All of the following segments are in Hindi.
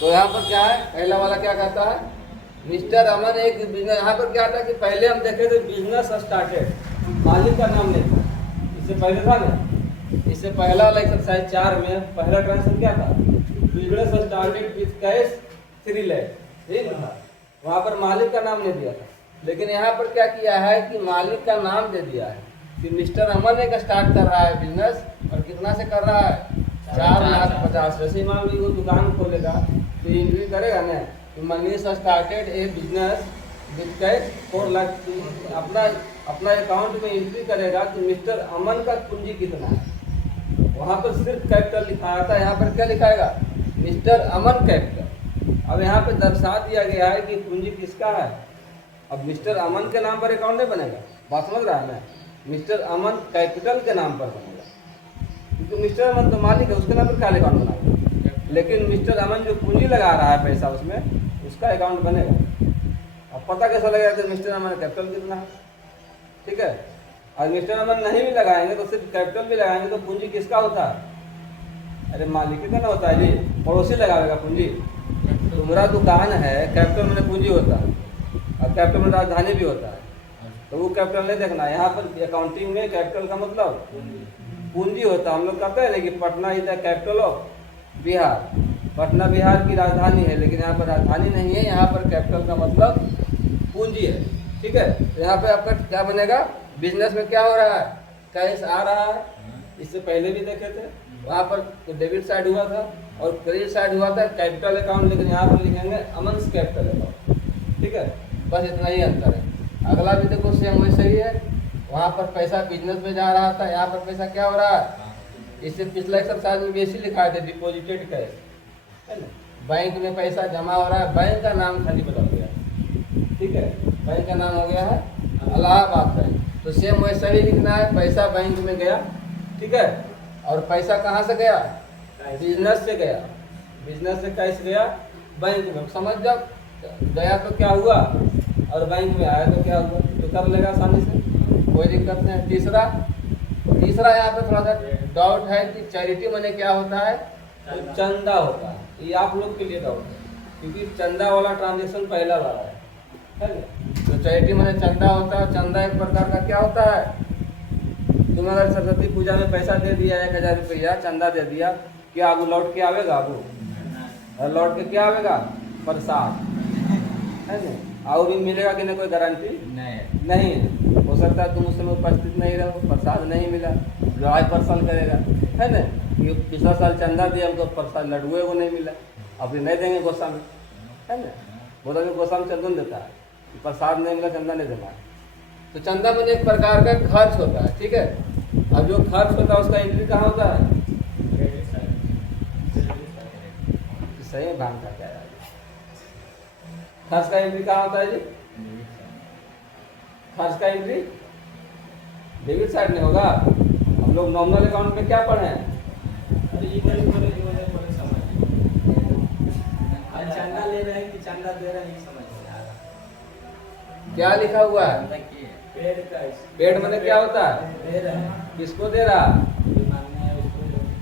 तो यहाँ पर क्या है, पहला वाला क्या कहता है, मिस्टर अमन एक बिजनेस। यहाँ पर क्या था कि पहले हम देखे थे बिजनेस स्टार्टेड, मालिक का नाम नहीं था, इससे पहले था ना। इससे पहला वाला एक्सरसाइज 4 में पहला ट्रांजेक्शन क्या था, business started with cash 3 lakh, ठीक था। वहाँ पर मालिक का नाम नहीं दिया था, लेकिन यहाँ पर क्या किया है कि मालिक का नाम दे दिया है कि मिस्टर अमन एक स्टार्ट कर रहा है बिजनेस, और कितना से कर रहा है, 4,50,000। जैसे मान ली वो दुकान खोलेगा तो एंट्री करेगा ना कि Manish started A business with cash 4 lakh, अपना अकाउंट में एंट्री करेगा कि मिस्टर अमन का पूंजी कितना है। वहाँ पर सिर्फ कैपिटल लिखा आता है, यहाँ पर क्या लिखाएगा, मिस्टर अमन कैपिटल। अब यहाँ पे दर्शा दिया गया है कि पूंजी किसका है। अब मिस्टर अमन के नाम पर अकाउंट नहीं बनेगा, बात समझ रहा है ना, मिस्टर अमन कैपिटल के नाम पर बनेगा, क्योंकि मिस्टर अमन तो मालिक है, उसके नाम पर क्या अकाउंट बनाएगा। लेकिन मिस्टर अमन जो पूंजी लगा रहा है पैसा उसमें, उसका अकाउंट बनेगा। अब पता कैसा लगेगा कि मिस्टर अमन कैपिटल कितना है, ठीक है। और मिस्टर अमन नहीं भी लगाएंगे तो सिर्फ कैपिटल भी लगाएंगे तो पूंजी किसका होता है, अरे मालिक का ना होता है जी, पड़ोसी लगाएगा पूंजी। तुम्हारा दुकान है, कैपिटल में पूंजी होता है, और कैपिटल में राजधानी भी होता है, तो वो कैपिटल नहीं देखना। यहाँ पर अकाउंटिंग में कैपिटल का मतलब पूंजी होता है। हम लोग कहते हैं ना कि Patna is the capital of Bihar, Patna Bihar की राजधानी है, लेकिन यहाँ पर राजधानी नहीं है, यहाँ पर कैपिटल का मतलब पूंजी है, ठीक है। तो यहाँ पे आपका क्या बनेगा, बिजनेस में क्या हो रहा है, कैश आ रहा है। इससे पहले भी देखे थे, वहाँ पर तो डेबिट साइड हुआ था और क्रेडिट साइड हुआ था कैपिटल अकाउंट, लेकिन यहाँ पर लिखेंगे अमन्स कैपिटल अकाउंट, ठीक है। बस इतना ही अंतर है। अगला भी देखो सेम वैसे ही है, वहाँ पर पैसा बिजनेस में जा रहा था, यहाँ पर पैसा क्या हो रहा है। इससे पिछला एक्सरसाइज में भी ऐसे लिखा थे डिपॉजिटेड कैश, है ना, बैंक में पैसा जमा हो रहा है, बैंक का नाम खाली बदल गया, ठीक है, बैंक का नाम हो गया है इलाहाबाद बैंक। तो सेम वैसा ही लिखना है, पैसा बैंक में गया, ठीक है, और पैसा कहाँ से गया, बिजनेस से गया, बिजनेस से कैश गया बैंक में। समझ जाओ, गया तो क्या हुआ और बैंक में आया तो क्या हुआ, तो कर लेगा आसानी से, कोई दिक्कत नहीं। तीसरा यहाँ पे थोड़ा सा डाउट है कि चैरिटी मनी क्या होता है, तो चंदा होता है। ये आप लोग के लिए डाउट है, क्योंकि चंदा वाला ट्रांजेक्शन पहला वाला है ना। तो चैरिटी मनी चंदा होता है। चंदा एक प्रकार का क्या होता है, तुम अगर सरस्वती पूजा में पैसा दे दिया 1,000 रुपया चंदा दे दिया, क्या अब लौट के आवेगा, अब लौट के क्या आवेगा, प्रसाद, है ना। और भी मिलेगा कि नहीं, कोई गारंटी नहीं है। हो सकता है तुम उस समय उपस्थित नहीं रहो, प्रसाद नहीं मिला, लड़ाई परसल करेगा, है ना। कि पिछला साल चंदा दिया हमको प्रसाद लड्डुए को नहीं मिला, अभी नहीं देंगे गोस्वामी, है ना। बोला कि गोस्वामी चंदन देता है, प्रसाद नहीं मिला चंदा नहीं देना। तो चंदा में एक प्रकार का खर्च होता है, ठीक है। अब जो खर्च होता है उसका एंट्री कहाँ होता है, सही भाग का क्या है, खर्च का एंट्री कहाँ होता है जी, खर्च का एंट्री डेबिट साइड में होगा। हम लोग नॉमिनल अकाउंट में क्या पढ़े हैं, चंदा ले रहे हैं कि चंदा दे रहे हैं, ये समझ नहीं आ रहा। क्या लिखा हुआ है, पेड मैंने क्या होता है, दे रहे हैं, किसको दे रहा,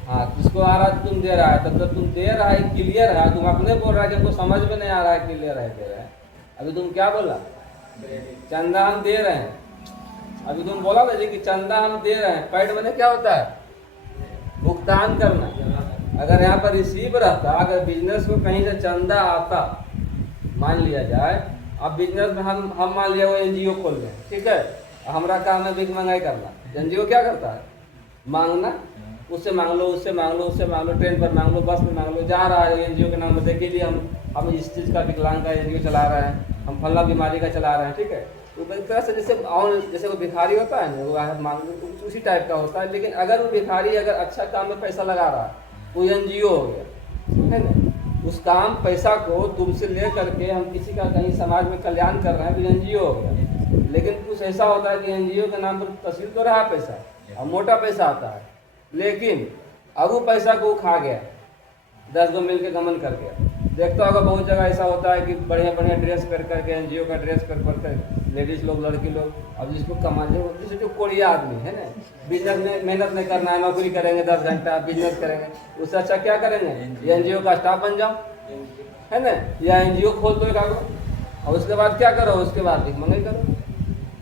हाँ किसको आ रहा है, तुम दे रहा है, तब तक तुम दे रहा है क्लियर है। तुम अपने बोल रहा है कि हमको समझ में नहीं आ रहा है, क्लियर है दे रहा है। अभी तुम क्या बोला, चंदा हम दे रहे हैं। अभी तुम बोला ना जी कि चंदा हम दे रहे हैं, पेड मैंने क्या होता है, भुगतान करना। अगर यहाँ पर रिसीव रहता, अगर बिजनेस को कहीं से चंदा आता, मान लिया जाए अब बिजनेस में हम मान लिया वो एनजीओ खोल रहे हैं, ठीक है, हमारा काम है बिक महंगाई करना। एनजीओ क्या करता है, मांगना, उससे मांग लो, उससे मांग लो, उससे मांग लो, ट्रेन पर मांग लो, बस में मांग लो, जा रहा है एनजीओ के नाम पर, देखिए लिए हम इस चीज़ का विकलांग का एनजीओ चला रहे हैं, हम फला बीमारी का चला रहे हैं, ठीक है। तो एक तरह से जैसे वो भिखारी होता है ना, वो मांग उसी टाइप का होता है। लेकिन अगर वो भिखारी अगर अच्छा काम में पैसा लगा रहा है, वो एनजीओ हो गया, है ना। उस काम पैसा को तुमसे ले करके हम किसी का कहीं समाज में कल्याण कर रहे हैं, तो एनजीओ हो गया। लेकिन कुछ ऐसा होता है कि एनजीओ के नाम पर तस्वीर तो रहा पैसा और मोटा पैसा आता है, लेकिन अब वो पैसा को खा गया, 10 गो मिल के गमन कर गया। देखता होगा बहुत जगह ऐसा होता है कि बढ़िया बढ़िया ड्रेस कर करके एनजीओ का ड्रेस कर लेडीज़ लोग, लड़की लोग, अब जिसको कमाने होती है, जो कोढ़िया आदमी है ना, बिजनेस में मेहनत नहीं करना है, नौकरी करेंगे 10 घंटा बिजनेस करेंगे, उससे अच्छा क्या करेंगे, एनजीओ का स्टाफ बन जाओ, है ना, या एनजीओ खोल दो एक आगो, और उसके बाद क्या करो, उसके बाद भिखमंगाई करो,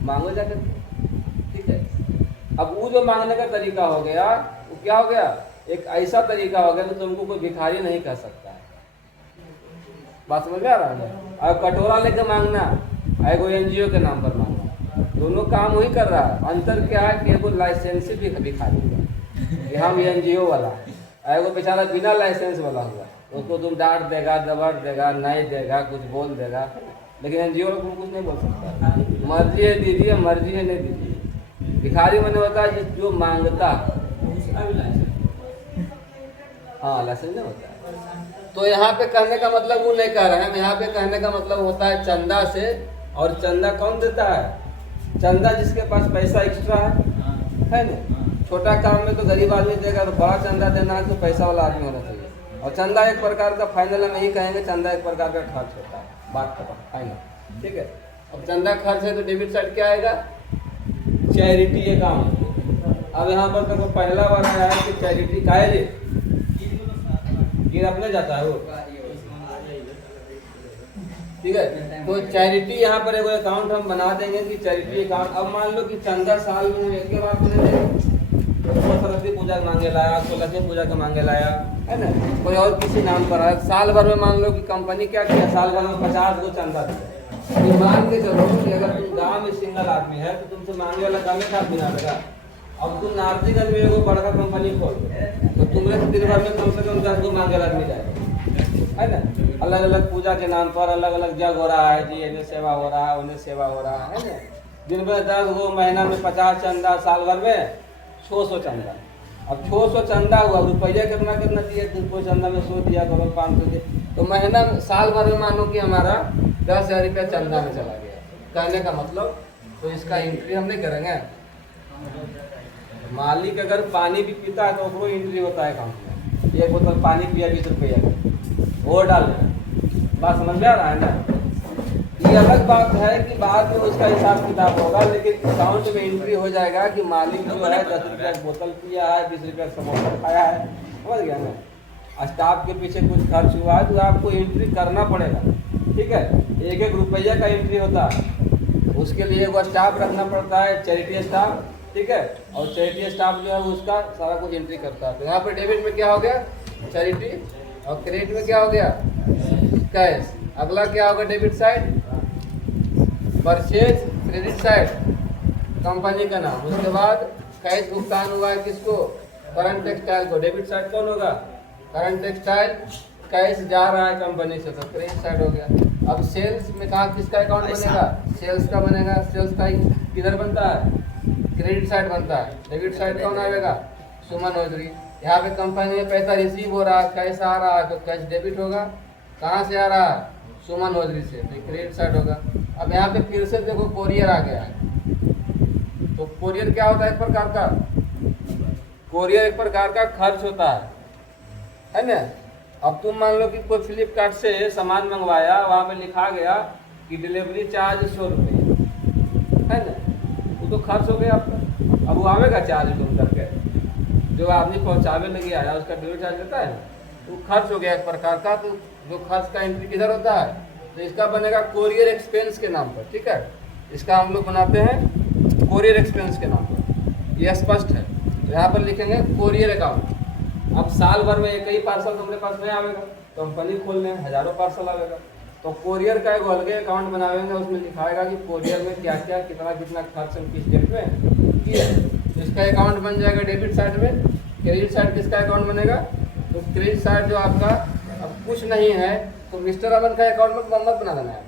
मांगो जाकर, ठीक है। अब वो जो मांगने का तरीका हो गया वो क्या हो गया, एक ऐसा तरीका हो गया कि तुमको कोई भिखारी नहीं कह सकता है। बात समझ में आ रहा है। अब कटोरा लेकर मांगना है कोई एनजीओ के नाम पर मांगना, दोनों काम वही कर रहा है। अंतर क्या है कि कोई लाइसेंस भी भिखारी हुआ कि हम एनजीओ वाला है, वो बेचारा बिना लाइसेंस वाला हुआ, उसको तुम डांट देगा, दबड़ देगा, नहीं देगा, कुछ बोल देगा, लेकिन एनजीओ को कुछ नहीं बोल सकता। मर्जी है दीजिए, मर्जी है नहीं दीजिए। भिखारी मैंने होता है जो मांगता, हाँ लाइसेंस नहीं होता है। तो यहाँ पे कहने का मतलब वो नहीं कह रहे हैं, यहाँ पे कहने का मतलब होता है चंदा से। और चंदा कौन देता है, चंदा जिसके पास पैसा एक्स्ट्रा है ना। छोटा काम में तो गरीब आदमी देगा, तो बड़ा चंदा देना है तो पैसा वाला आदमी होना चाहिए। और चंदा एक प्रकार का, फाइनल हम यही कहेंगे, चंदा एक प्रकार का खर्च होता है, बात खत्म, फाइनल, ठीक है। अब चंदा खर्च है तो डेबिट साइड क्या आएगा, चैरिटी अकाउंट। अब यहाँ पर देखो पहला बार आया है कि चैरिटी का है जी, ये अपने जाता है वो, ठीक है। तो चैरिटी यहाँ पर एक अकाउंट हम बना देंगे कि चैरिटी अकाउंट। अब मान लो कि चंदा साल में एक के बाद मैंने सरस्वती पूजा के मांगे लाया, तो लक्ष्मी पूजा के मांगे लाया, है ना, कोई और किसी नाम पर आया। साल भर में मान लो कि कंपनी क्या किया, साल भर में 50 को चंदा दिया। तो मान के चलो कि अगर तुम गाँव में सिंगल आदमी है तो तुमसे मांगे वाला गाँव में क्या बिना लगा। अब तुम नारजीगंज में एगो बड़का कंपनी खोल तो तुम्हारे से दिन भर में कम से कम 10 को मांगे वाला आदमी जाएगा, है ना। अलग अलग पूजा के नाम पर अलग अलग जग हो रहा है जी, इन्हें सेवा हो रहा है, उन्हें सेवा हो रहा है ना। दिन में 10 गो, महीना में 50 चंदा, साल भर में 600 चंदा। अब 600 चंदा हुआ, रुपया कितना कितना दिए, तुमको चंदा में 100 दिया करो, 500 दिए, तो महीना में, साल भर में मानो कि हमारा 10,000 रुपया चंदा में चला गया। कहने का मतलब, तो इसका एंट्री हम नहीं करेंगे। मालिक अगर पानी भी पीता है तो वो एंट्री होता है अकाउंट में, एक बोतल पानी पिया 20 रुपया का, वो डाल, बात समझ में आ रहा है ना। ये अलग बात है कि बाद में उसका हिसाब किताब होगा, लेकिन अकाउंट में एंट्री हो जाएगा कि मालिक जो है 10 रुपया की बोतल पिया है, 20 रुपया का समोसा खाया है, समझ गया ना। स्टाफ के पीछे कुछ खर्च हुआ है तो आपको एंट्री करना पड़ेगा, ठीक है। 1-1 रुपया का एंट्री होता है, उसके लिए वो स्टाफ रखना पड़ता है, चैरिटी स्टाफ, ठीक है। और चैरिटी स्टाफ जो है उसका सारा कुछ एंट्री करता है। तो यहाँ पर डेबिट में क्या हो गया, चैरिटी, और क्रेडिट में क्या हो गया, कैश। अगला क्या होगा, debit side, purchase, credit side company का नाम। उसके बाद कैश भुगतान हुआ है किसको, करंट टेक्सटाइल को, डेबिट साइड कौन होगा, करंट टेक्सटाइल। कैश जा रहा है कंपनी से तो क्रेडिट साइड हो गया। अब सेल्स में कहा किसका अकाउंट बनेगा, सेल्स का बनेगा। सेल्स का किधर बनता है, क्रेडिट साइड बनता है। डेबिट साइड कौन आएगा, सुमन ओझरी। यहाँ पे कंपनी में पैसा रिसीव हो रहा है, कैश आ रहा है तो कैश डेबिट होगा। कहाँ से आ रहा है, सुमन ओझरी से, तो क्रेडिट साइड होगा। अब यहाँ पे फिर से देखो कोरियर आ गया है, तो कोरियर क्या होता है, एक प्रकार का, कोरियर एक प्रकार का खर्च होता है ना। अब तुम मान लो कि कोई फ्लिपकार्ट से सामान मंगवाया, वहाँ पे लिखा गया कि डिलीवरी चार्ज 100 रुपये, है ना, वो तो खर्च हो गया आपका। अब वो आवेगा चार्ज तुम करके, जो आदमी पहुँचावे लगे आया उसका डिलीवरी चार्ज देता है, तो खर्च हो गया एक प्रकार का। तो जो खर्च का एंट्री किधर होता है, तो इसका बनेगा कोरियर एक्सपेंस के नाम पर, ठीक है। इसका हम लोग बनाते हैं कोरियर एक्सपेंस के नाम पर, ये स्पष्ट है। तो यहाँ पर लिखेंगे कोरियर अकाउंट। अब साल भर में एक ही पार्सल तुम्हारे पास नहीं आवेगा, कंपनी खोलने हजारों पार्सल आवेगा, तो कोरियर का एक अलग अकाउंट बनाएंगे, उसमें लिखाएगा कि कोरियर में क्या क्या कितना कितना खर्च किस डेट में किया है। तो इसका अकाउंट बन जाएगा डेबिट साइड में। क्रेडिट साइड किसका अकाउंट बनेगा, तो क्रेडिट साइड जो आपका, अब कुछ नहीं है तो मिस्टर अमन का अकाउंट में मत बना देना है।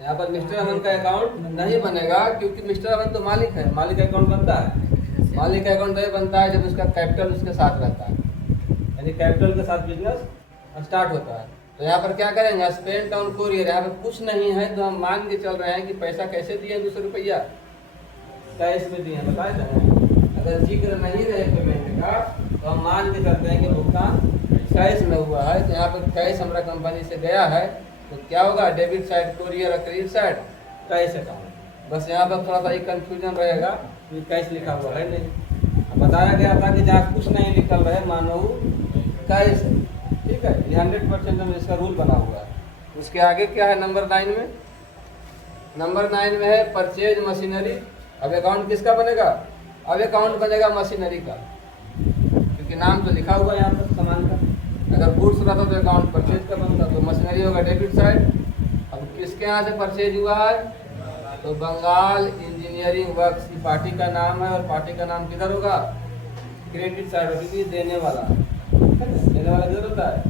यहाँ पर मिस्टर अमन का अकाउंट नहीं बनेगा, क्योंकि मिस्टर अमन तो मालिक है, मालिक का अकाउंट बनता है। मालिक का अकाउंट तभी बनता है जब उसका कैपिटल उसके साथ रहता है, यानी कैपिटल के साथ बिजनेस स्टार्ट होता है। तो यहाँ पर क्या करेंगे, स्पेंट ऑन कोरियर। यहाँ पर कुछ नहीं है तो हम मान के चल रहे हैं कि पैसा कैसे दिए, 200 रुपया कैश में दिए, बताए थे। अगर जिक्र नहीं रहे पेमेंट का तो हम मान के चलते हैं कि भुगतान कैश में हुआ है। तो यहाँ पर कैश हमारा कंपनी से गया है, तो क्या होगा, डेबिट साइड कोरियर और क्रेडिट साइड कैश अकाउंट। बस यहाँ पर थोड़ा सा ही कन्फ्यूजन रहेगा कि कैश लिखा हुआ है नहीं, बताया गया था कि जहाँ कुछ नहीं लिखल रहे मानो कैश है, ठीक है। ठीक है, ये 100% में इसका रूल बना हुआ है। उसके आगे क्या है नंबर 9 में? नंबर 9 में है परचेज मशीनरी। अब अकाउंट किसका बनेगा? अब अकाउंट बनेगा मशीनरी का, क्योंकि नाम तो लिखा हुआ है यहाँ पर सामान का। अगर गुड्स रहता तो अकाउंट परचेज का बनता, तो मशीनरी होगा डेबिट साइड। अब किसके यहाँ से परचेज हुआ है? तो बंगाल इंजीनियरिंग वर्क्स की पार्टी का नाम है, और पार्टी का नाम किधर होगा? क्रेडिट साइड होगी, क्योंकि देने वाला किधर होता है?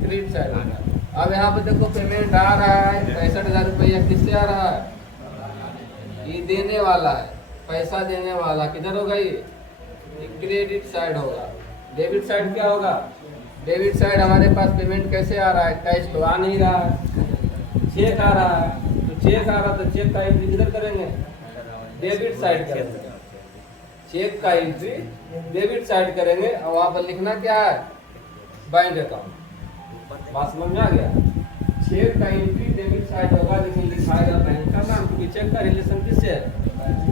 क्रेडिट साइड होता है। अब यहाँ पे देखो पेमेंट आ रहा है 65,000 रुपया, किससे आ रहा है? ये देने वाला है, पैसा देने वाला किधर होगा? ये क्रेडिट साइड होगा। डेबिट साइड क्या होगा? डेबिट साइड हमारे पास पेमेंट कैसे आ रहा है? कैश तो आ नहीं रहा है, चेक आ रहा है। तो चेक आ रहा तो चेक का एंट्री किधर करेंगे? डेबिट साइड करेंगे। चेक का एंट्री डेबिट साइड करेंगे, और वहाँ पर लिखना क्या है? Bank account. बात समझ में आ गया? चेक का एंट्री डेबिट साइड होगा, लेकिन लिखाएगा बैंक का नाम, क्योंकि चेक का रिलेशन किससे है?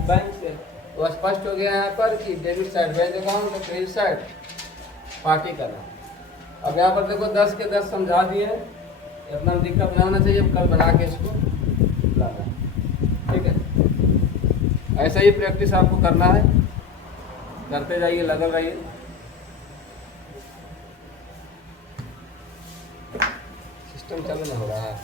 बैंक से। तो स्पष्ट हो गया यहाँ पर कि डेबिट साइड बैंक अकाउंट और क्रेडिट साइड पार्टी का नाम। अब यहाँ पर देखो 10 के 10 समझा दिए, इतना दिक्कत नहीं होना चाहिए, कल बना के इसको लाना, ठीक है। ऐसा ही प्रैक्टिस आपको करना है, करते जाइए, लगे रहिए। सिस्टम चालू नहीं हो रहा है।